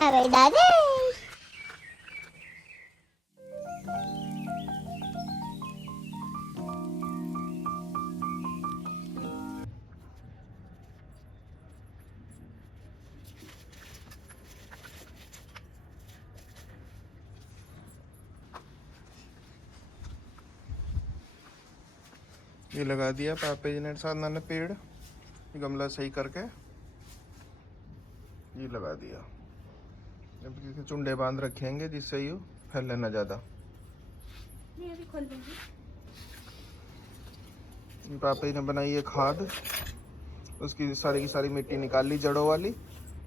अरे दादा ये लगा दिया पापा जी ने साधना ने पेड़, ये गमला सही करके ये लगा दिया। अब इसके चुंडे बांध रखेंगे जिससे ये फैले ना ज्यादा। ये भी खोल देंगे। पापा जी ने बनाई है खाद, उसकी सारी की सारी मिट्टी निकाल ली जड़ों वाली,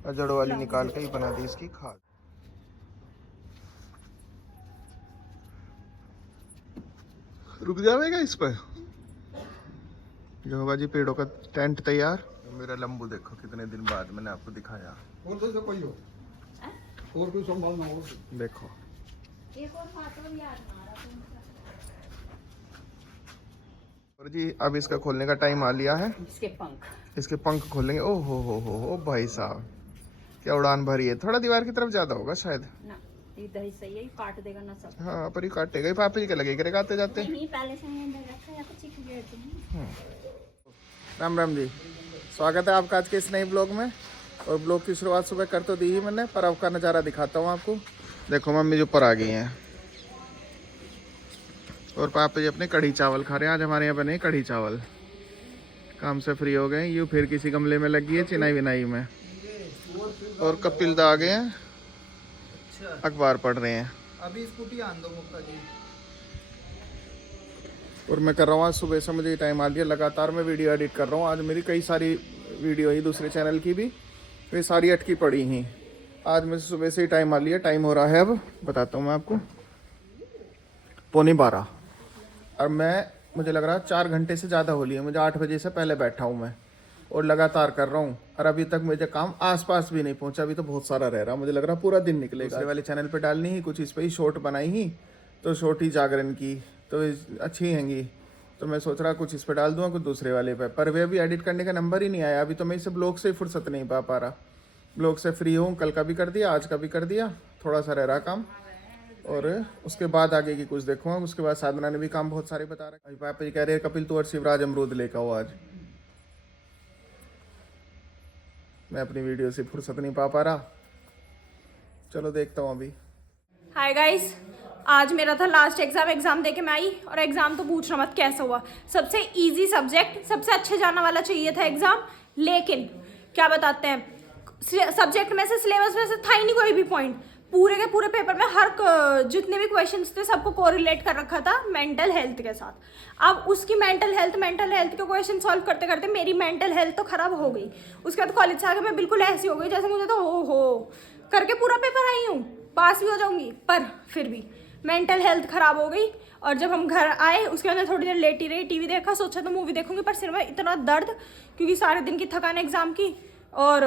और जड़ों वाली निकाल के ही बना दी इसकी खाद। रुक जाएगा इस पर। ये होगा जी पेड़ों का टेंट तैयार। मेरा लंबू देखो कितने दिन बाद मैंने आपको दिखाया। और तो कोई हो और कोई संभालना हो देखो एक और फाटो याद ना आ रहा और जी अब इसका खोलने का टाइम आ लिया है। इसके पंख खोलेंगे। ओ हो भाई साहब क्या उड़ान भरी है। थोड़ा दीवार की तरफ ज्यादा होगा शायद ना, इधर ही सही है, काट देगा ना सब। हाँ पर ये काटेगा ही। पापा जी के लगे करेगा आते जाते। नहीं पहले से ही अंदर रखा या तो चिक गए थे। राम राम जी, स्वागत है आपका आज के इस नए ब्लॉग में। और ब्लॉग की शुरुआत सुबह कर तो दी ही मैंने, पर अब का नज़ारा दिखाता हूँ आपको। देखो मम्मी जो ऊपर आ गई हैं और पापा जी अपने कढ़ी चावल खा रहे हैं। आज हमारे यहाँ बने कढ़ी चावल। काम से फ्री हो गए, यूँ फिर किसी गमले में लगी है चिनाई विनाई में। और कपिल दा आ गए हैं, अखबार पढ़ रहे हैं। अभी स्कूटी आन दो मुक्ता जी। और मैं कर रहा हूँ आज सुबह से, मुझे टाइम आ लिया। लगातार मैं वीडियो एडिट कर रहा हूँ। आज मेरी कई सारी वीडियो ही दूसरे चैनल की भी, वे सारी अटकी पड़ी ही। आज मुझे सुबह से ही टाइम आ लिया। टाइम हो रहा है, अब बताता हूँ मैं आपको, 11:45। और मुझे लग रहा है 4 घंटे से ज़्यादा हो लिए। मुझे 8 बजे से पहले बैठा हूँ मैं और लगातार कर रहा हूँ। और अभी तक मुझे काम आसपास भी नहीं पहुँचा। अभी तो बहुत सारा रह रहा। मुझे लग रहा पूरा दिन निकलेगा। दूसरे वाले चैनल पे डालनी ही कुछ, इस पर ही शॉर्ट बनाई ही, तो शॉर्ट ही जागरण की तो अच्छी हैंगी। तो मैं सोच रहा कुछ इस पर डाल दूँगा, कुछ दूसरे वाले पे। पर वे अभी एडिट करने का नंबर ही नहीं आया। अभी तो मैं इसे ब्लॉग से ही फुर्सत नहीं पा रहा। ब्लॉग से फ्री हूँ, कल का भी कर दिया, आज का भी कर दिया। थोड़ा सा रह रहा काम, और उसके बाद आगे की कुछ देखूँगा। उसके बाद साधना ने भी काम बहुत सारे बता रहे। पापा जी कह रहे हैं कपिल तू और शिवराज अमरूद लेकर आओ आज। मैं अपनी वीडियो से फुर्सत नहीं पा रहा। चलो देखता हूँ अभी। हाय गाइस, आज मेरा था लास्ट एग्जाम दे के मैं आई। और एग्जाम तो पूछना मत कैसा हुआ। सबसे इजी सब्जेक्ट, सबसे अच्छे जाने वाला चाहिए था एग्जाम, लेकिन क्या बताते हैं, सब्जेक्ट में से सिलेबस में से था ही नहीं कोई भी पॉइंट। पूरे के पूरे पेपर में हर जितने भी क्वेश्चंस थे सबको कोरिलेट कर रखा था मेंटल हेल्थ के साथ। अब उसकी मेंटल हेल्थ के क्वेश्चन सॉल्व करते करते मेरी मेंटल हेल्थ तो खराब हो गई। उसके बाद कॉलेज से आके मैं बिल्कुल ऐसी हो गई जैसे मुझे तो हो करके पूरा पेपर आई हूँ, पास भी हो जाऊंगी, पर फिर भी मेंटल हेल्थ खराब हो गई। और जब हम घर आए उसके बाद थोड़ी देर लेटी रही, टीवी देखा, सोचा तो मूवी देखूंगी, पर सिर में इतना दर्द क्योंकि सारे दिन की थकान एग्जाम की और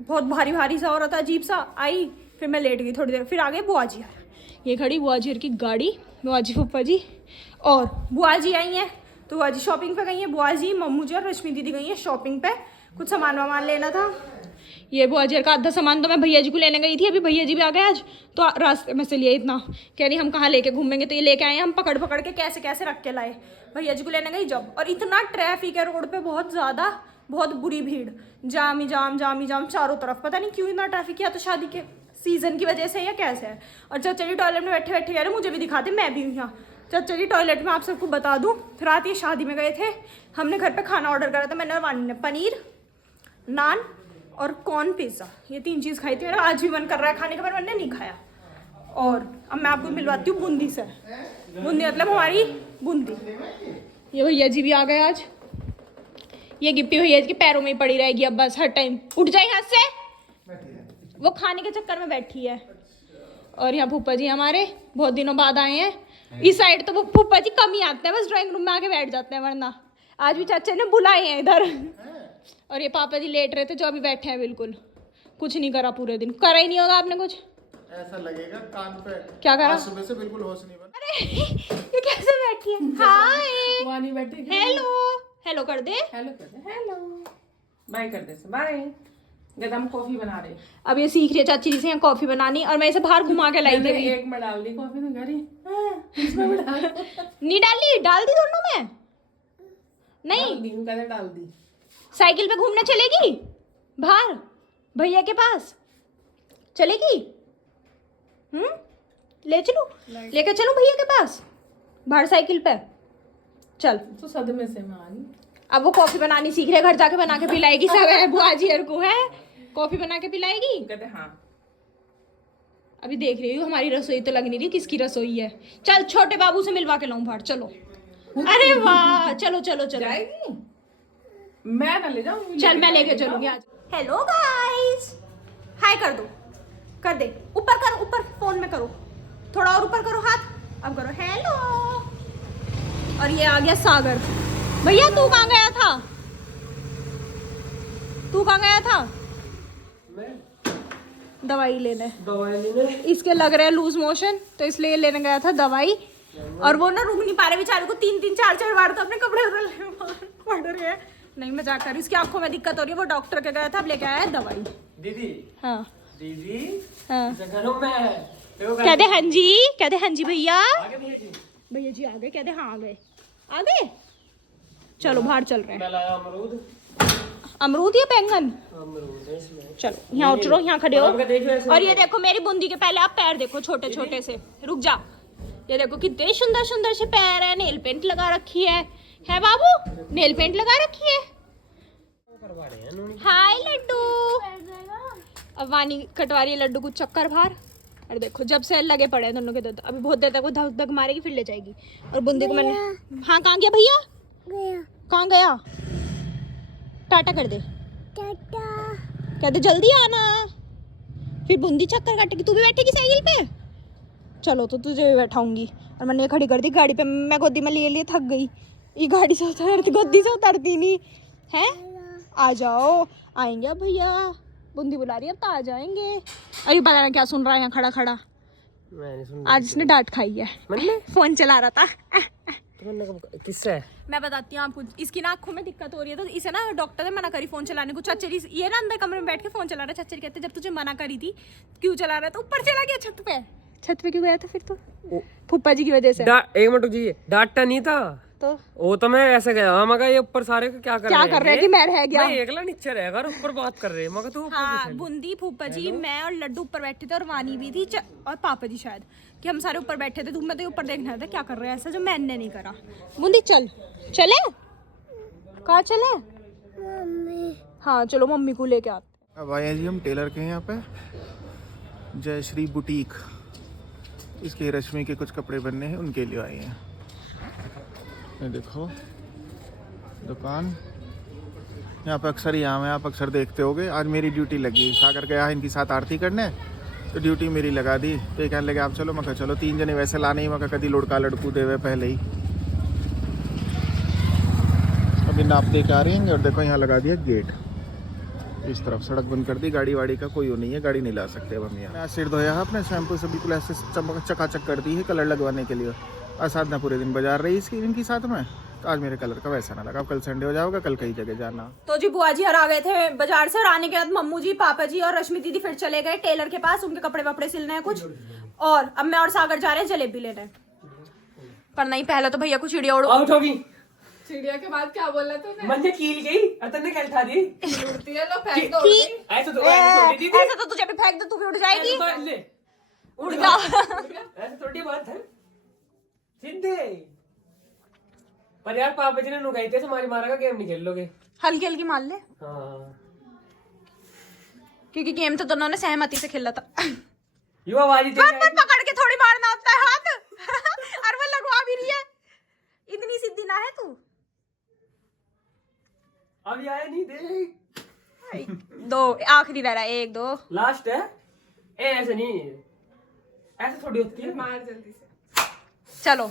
बहुत भारी भारी सा हो रहा था, अजीब सा। आई फिर मैं लेट गई थोड़ी देर, फिर आ गए बुआ जी। ये खड़ी बुआ जी की गाड़ी, बुआ जी फूफा जी और बुआ जी आई हैं। तो बुआ जी शॉपिंग पे गई हैं। बुआ जी, मम्मू जी और रश्मि दीदी गई हैं शॉपिंग पे, कुछ सामान वामान लेना था। ये बुआ जी का आधा सामान तो मैं भैया जी को लेने गई थी, अभी भैया जी भी आ गए आज, तो रास्ते में से लिए इतना। कह रही हम कहाँ लेके घूमेंगे, तो ये लेके आए, हम पकड़ पकड़ के कैसे कैसे रख के लाए। भैया जी को लेने गई जब, और इतना ट्रैफिक है रोड पे, बहुत ज़्यादा, बहुत बुरी भीड़, जाम ही जाम चारों तरफ। पता नहीं क्यों इतना ट्रैफिक, या तो शादी के सीजन की वजह से या कैसे है। और चाचा जी टॉयलेट में बैठे बैठे कह रहे मुझे भी दिखा दे, मैं भी हूँ यहाँ। चाचा जी टॉयलेट में आप सबको बता दूँ, रात ये शादी में गए थे, हमने घर पे खाना ऑर्डर करा था। मैंने और वानी ने पनीर, नान और कॉर्न पिज़्ज़ा, ये 3 चीज़ खाई थी। मेरा आज भी मन कर रहा है खाने का, पर मैंने नहीं खाया। और अब मैं आपको मिलवाती हूँ बूंदी से। बूंदी मतलब हमारी बूंदी। ये भैया जी भी आ गए आज। ये गिप्पी भैया जी के पैरों में ही पड़ी रहेगी अब बस हर टाइम। उठ जाए यहाँ से, वो खाने के चक्कर में बैठी है। और यहाँ फूफा जी हमारे बहुत दिनों बाद आए हैं। इस साइड तो वो फूफा जी कम ही आते हैं, बस ड्राइंग रूम में आके बैठ जाते हैं, वरना आज भी चाचा ने बुलाए हैं इधर। और ये पापा जी लेट रहे थे, जो अभी बैठे हैं, बिल्कुल कुछ नहीं करा पूरे दिन। करा ही नहीं होगा आपने कुछ, ऐसा लगेगा कान पे क्या करा? सुबह से बिल्कुल होश नहीं बना। अरे ये कैसे बैठी है? हाय, वानी बैठे हेलो, हेलो कर दे, हेलो कर दे, हेलो बाय कर दे, बाय कहते हम कॉफी बना रहे। अब ये सीख रही है चाची जी से यहाँ कॉफी बनानी, और मैं इसे बाहर घुमा के लाई थी अभी। एक में डाल दी कॉफी तो घर ही इसमें भी डाल नहीं डाली, डाल दी दोनों में। नहीं दी, कहते डाल दी। साइकिल पे घूमने चलेगी बाहर भैया के पास, चलेगी? ले चलो, लेकर चलो भैया के पास बाहर साइकिल पे। चल तो सदमे से मैं आ रही। अब वो कॉफी बनानी सीख रहे, घर जाके बना के पिलाएगी सब है बुआ जी हर को है, कॉफी बना के पिलाएगी। कहते हाँ। अभी देख रही हूँ हमारी रसोई तो लग नहीं रही, किसकी रसोई है। चल छोटे बाबू से मिलवा के लाऊं बाहर, चलो। अरे वाह, चलो चलो चलो। जाएगी? मैं ना ले जाऊंगी। चल मैं लेके चलूंगी आज। हेलो गाइस, हाय कर दो, कर दे, ऊपर करो, ऊपर फोन में करो, थोड़ा और ऊपर करो हाथ, अब करो हेलो। और ये आ गया सागर। भैया तू कहाँ गया था? तू कहाँ गया था? दवाई लेने। इसके लग रहे हैं लूज मोशन, तो इसलिए लेने गया था दवाई। और वो ना रुक नहीं पा रहे बेचारे को, 3-3 4-4 बार तो अपने कपड़े पड़ रहे हैं। नहीं मजाक कर रही, उसकी आंखों में दिक्कत हो रही है, वो डॉक्टर के गया था, अब लेके आया है दवाई। दीदी हाँ दीदी हाँ घरों में कहते हाँ जी, कहते हाँ जी भैया। आगे भैया जी भैया जी आ गए, कहते हाँ आ गए, आ गए। चलो बाहर चल रहे हैं। मैं लाया अमरूद। अमरूद या बैंगन? अमरूद है इसमें। चलो यहाँ उतरो, यहाँ खड़े हो। आपका देखो ऐसे। और ये देखो मेरी बूंदी के पहले आप पैर देखो, छोटे छोटे से। रुक जा, ये देखो कितने सुंदर सुंदर से पैर है। नेल पेंट लगा रखी है बाबू? नेल पेंट लगा रखी है। करवा रहे हैं इन्होंने। हाय लड्डू। अब वानी कटवा रही है लड्डू को चक्कर बाहर। अरे देखो जब से लगे पड़े हैं दोनों के दर्द, अभी बहुत देर तक वो धक धक मारेगी फिर ले जाएगी। और बूंदी को मैंने, हाँ कहाँ गया भैया? कहाँ गया? टाटा कर दे, कहते जल्दी आना, फिर बूंदी चक्कर काटेगी। तू भी बैठेगी साइकिल पे? चलो तो तुझे भी बैठाऊंगी। और मैंने खड़ी कर दी गाड़ी पे, मैं गोदी में लिए लिए थक गई। ये गाड़ी से उतरती, गोदी से उतरती नहीं है। आ जाओ, आएंगे अब भैया, बूंदी बुला रही है, अब तो आ जाएंगे। अरे पता नहीं क्या सुन रहा है यहाँ खड़ा खड़ा। मैंने सुन आज इसने डांट खाई है, फोन चला रहा था। तो मैंने कहा किससे? मैं बताती हूँ आपको, इसकी ना आंखों में दिक्कत हो रही है, तो इसे ना डॉक्टर ने मना करी फोन चलाने को। चच्चरी ये ना अंदर कमरे में बैठ के फोन चला रहा है। चच्चरी कहते जब तुझे मना करी थी क्यों चला रहा है, तो ऊपर चला गया छत पे। छत पे क्यों गया था फिर? तो फूफा जी की वजह से। एक मिनट जी, डांटा नहीं था तो वो तो मैं ऐसे गया, मगर ये ऊपर सारे को क्या कर रहे हैं कि मैं रह गया? मैं एकला नीचे रहेगा, ऊपर बात कर रहे हैं, मगर तू हाँ बूंदी, फूफा जी, मैं और लड्डू ऊपर बैठे थे, और वानी भी थी और पापा जी शायद, कि हम सारे ऊपर बैठे थे। धूप में तो ऊपर देखना था क्या कर रहे हैं ऐसा, जो मैंने नहीं करा। बूंदी चल, चले कहाँ चले? हाँ चलो मम्मी को लेके आते। अब आए हैं जी हम टेलर के यहाँ पे, जयश्री बुटीक। इसके रश्मि के कुछ कपड़े बनने हैं, उनके लिए आए हैं। ये देखो दुकान, यहाँ पे अक्सर ही आम है, आप अक्सर देखते होगे। आज मेरी ड्यूटी लगी, सागर गया है इनकी साथ आरती करने, तो ड्यूटी मेरी लगा दी। तो ये कहने लगे आप चलो, मैं कहा चलो। 3 जने वैसे लाने ही, मैं कभी लुड़का लड़कू देवे पहले ही। अभी नाप दे के आ रही हैं। और देखो यहाँ लगा दिया गेट, इस तरफ सड़क बंद कर दी, गाड़ी वाड़ी का कोई वो नहीं है, गाड़ी नहीं ला सकते अब हम यहाँ। सिर धोया है अपने, शैम्पू से बिल्कुल ऐसे चकाचक कर दी है कलर लगवाने के लिए। और साधना पूरे दिन बाजार रही इसकी इनकी साथ में, तो आज मेरे कलर का वैसा ना लगा। अब कल संडे हो जाओगा, कल कई जगह जाना। तो जी बुआ जी हर आ गए थे बाजार से, और आने के बाद मम्मू जी, पापा जी और रश्मि दीदी फिर चले गए टेलर के पास, उनके कपड़े वपड़े सिलने हैं कुछ। और अब मैं और सागर जा रहे हैं जलेबी लेने। पर नहीं, पहले तो भैया को चिड़िया उड़ आउट होगी। चिड़िया के बाद क्या बोला तूने? मन कील गई, अतन ने क्या उठा दी? उड़ती है, लो फेंक दो। ऐसे तो ऐसे थोड़ी ऐसा तो तुझे भी फेंक दे, तू भी उड़ जाएगी। ले उड़ जा। ऐसे थोड़ी बात है सीधे। पर यार पापा जी ने नुकाई थे, हमारी मारा का गेम नहीं खेल लोगे? हल्की हल्की मार ले, हाँ क्योंकि गेम तो दोनों ने सहमति से खेला था। ये आवाज ही हाथ पर पकड़ के थोड़ी मारना होता है हाथ। और वो लगवा भी रही है, इतनी सीधी ना है तू। अभी आया नहीं, दे 2 आखिरी रह रहा है, 1 2 लास्ट है। ऐसे नहीं, ऐसे थोड़ी होती है। मार जल्दी से। चलो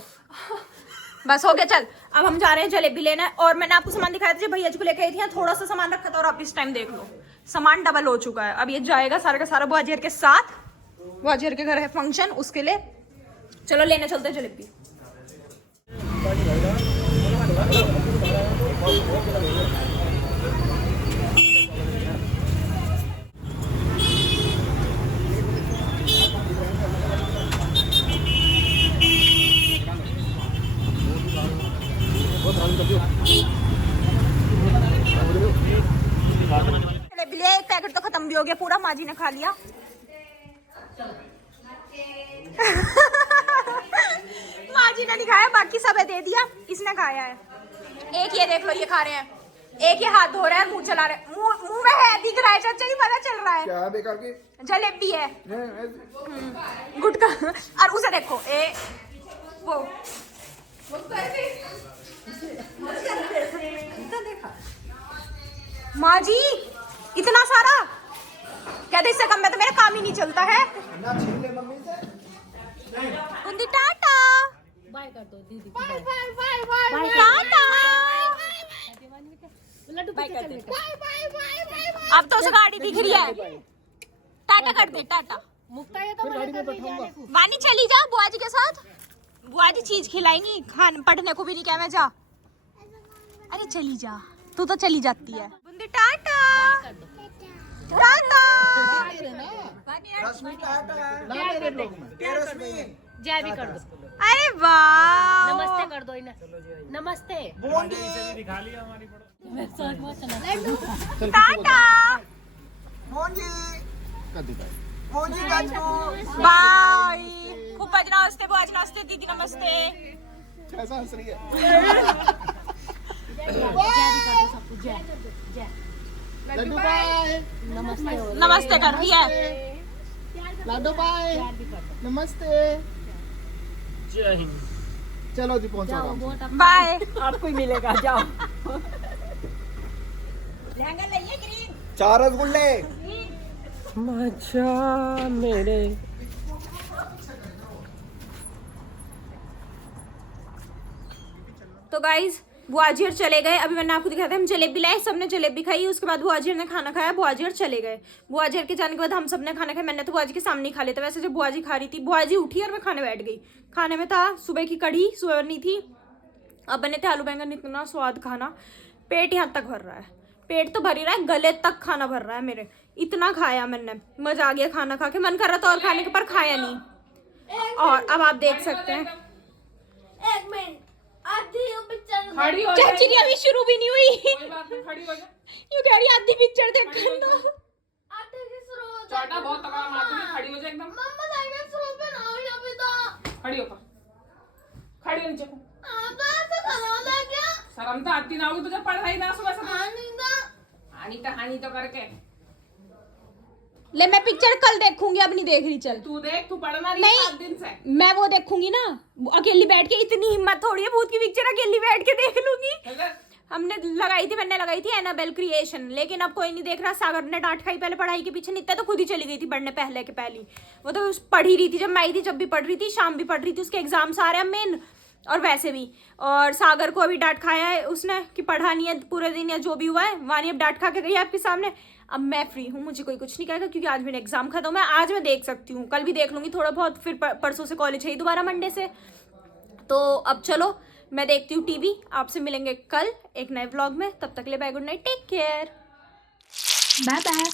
बस हो गया। चल अब हम जा रहे हैं जलेबी लेना। और मैंने आपको सामान दिखाया था जो भैया जी को लेके आई थी, थोड़ा सा सामान रखा था, और आप इस टाइम देख लो सामान डबल हो चुका है। अब ये जाएगा सारा का सारा बुआजीर के साथ, बुआजीर के घर है फंक्शन, उसके लिए। चलो लेने चलते हैं जलेबी। माँ जी ने खा लिया। माँ जी ने नहीं खाया, बाकी सब दे दिया, इसने खाया है। एक ये देख लो, ये खा रहे हैं, एक ये हाथ धो रहा है, मुंह चला रहा है, मुंह में है, दिख रहा है, चाचा जी पता चल रहा है। क्या बेकार की जलेबी है, गुटखा। और उसे देखो, वो माँ जी इतना सारा, कहते इससे कम में तो मेरा काम ही नहीं चलता है। बुंदी टाटा, बाय कर दो दीदी, bye bye bye bye tata, bye कर दे। अब तो उसे गाड़ी दिख रही है, टाटा कर दे, टाटा। वानी चली जा बुआ जी के साथ, बुआ जी चीज खिलाएंगी, खान पढ़ने को भी नहीं कह, मैं जा। अरे चली जा, तू तो चली जाती है। बुंदी टाटा टाटा, जय भी कर दो, अरे वाह, नमस्ते कर दो इन्हें, नमस्ते। Tata bye. फूफा जी नमस्ते, बुआ जी नमस्ते, दीदी नमस्ते। कैसा हंस रही है? लड्डू बाय, नमस्ते कर रही है। लड्डू बाय, नमस्ते, जय हिंद। चलो जी पहुंचो आराम से। बाय। आपको ही मिलेगा, जाओ। लहंगा लाइए ग्रीन, 4 रसगुल्ले। मजा मेरे। तो गाइज बुआजीर चले गए। अभी मैंने आपको दिखाया था, हम जलेबी लाए, सबने जलेबी खाई, उसके बाद बुआजीर ने खाना खाया, बुआजीर चले गए। बुआजीर के जाने के बाद हम सबने खाना खाया। मैंने तो बुआजी के सामने ही खा लिया था। वैसे जब बुआजी खा रही थी, बुआजी उठी और मैं खाने बैठ गई। खाने में था सुबह की कढ़ी, सुबह बनी थी, अब बने थे आलू बैंगन। इतना स्वाद खाना, पेट यहाँ तक भर रहा है, पेट तो भर ही रहा है, गले तक खाना भर रहा है मेरे। इतना खाया मैंने, मजा आ गया खाना खा के। मन कर रहा था और खाने के, पर खाया नहीं। और अब आप देख सकते हैं, एक मिनट, आधी पिक्चर खड़ी हो चाची की अभी शुरू भी नहीं हुई, कोई बात नहीं, खड़ी हो जा। यूं कह रही आधी पिक्चर देख दो। आधे की शुरू हो चाटा बहुत तगड़ा मारती है, खड़ी हो जा एकदम, मम्मा लाएंगे शुरू पे ना हो या पे तो खड़ी होकर, खड़ी हो नीचे को। आता तो करो ना क्या शर्म तो आती ना होगी तुझे, पढ़ाई ना सुबह से। आनी हानि तो करके ले, मैं पिक्चर कल देखूंगी, अब नहीं देख रही। चल तू देख, तू पढ़ना नहीं नहीं। 7 दिन से। मैं वो देखूंगी ना, अकेली बैठ के। इतनी हिम्मत थोड़ी है भूत की पिक्चर अकेली बैठ के देख लूंगी। हमने लगाई थी, मैंने लगाई थी एनाबेल क्रिएशन, लेकिन अब कोई नहीं देख रहा। सागर ने डांट खाई पहले पढ़ाई के पीछे, नित्या तो खुद ही चली गई थी पढ़ने पहले के पहली। वो तो पढ़ ही रही थी, जब मैं आई थी जब भी पढ़ रही थी, शाम भी पढ़ रही थी, उसके एग्जाम्स आ रहे हैं मेन, और वैसे भी। और सागर को अभी डांट खाया है उसने कि पढ़ा नहीं है पूरे दिन या जो भी हुआ है। वानी अब डांट खा के गई है आपके सामने। अब मैं फ्री हूँ, मुझे कोई कुछ नहीं कहेगा, क्योंकि आज मेरा एग्जाम खत्म है। आज मैं देख सकती हूँ, कल भी देख लूंगी थोड़ा बहुत, फिर परसों से कॉलेज है ही दोबारा, मंडे से। तो अब चलो मैं देखती हूँ टीवी। आपसे मिलेंगे कल एक नए व्लॉग में, तब तक के लिए bye, good night, take care, bye bye.